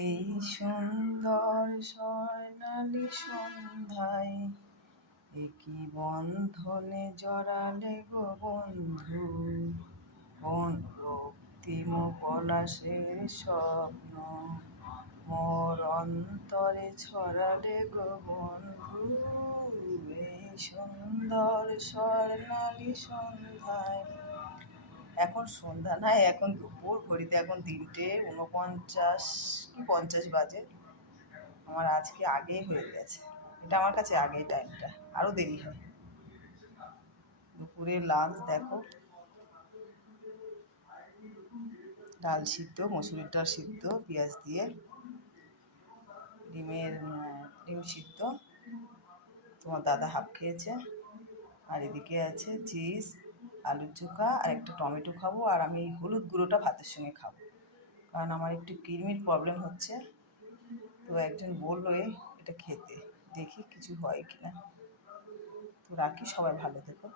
এই সুন্দর স্বর্ণালী সন্ধ্যায় একই বন্ধনে জড়ালে গো বন্ধু, কোন রক্তিম পলাশের স্বপ্ন মোর অন্তরে ছড়ালে গো বন্ধু। এই সুন্দর স্বর্ণালী সন্ধ্যায়, এখন সন্ধ্যা নাই, এখন দুপুর, ঘড়িতে এখন 3:49 কি 50 বাজে। আমার আজকে আগেই হয়ে গেছে, এটা আমার কাছে আগেই টাইমটা, আরও দেরি হয়। দুপুরের লাঞ্চ দেখো, ডাল সিদ্ধ, মসুরির ডাল সিদ্ধ পেঁয়াজ দিয়ে, ডিম সিদ্ধ, তোমার দাদা হাফ খেয়েছে, আর এদিকে আছে চিজ, আলুর চোখা আর একটা টমেটো খাবো, আর আমি এই হলুদ গুঁড়োটা ভাতের সঙ্গে খাবো, কারণ আমার একটু কিডনির প্রবলেম হচ্ছে। তো একজন বললো এটা খেতে, দেখি কিছু হয় কিনা। তো রাখি, সবাই ভালো থেকো।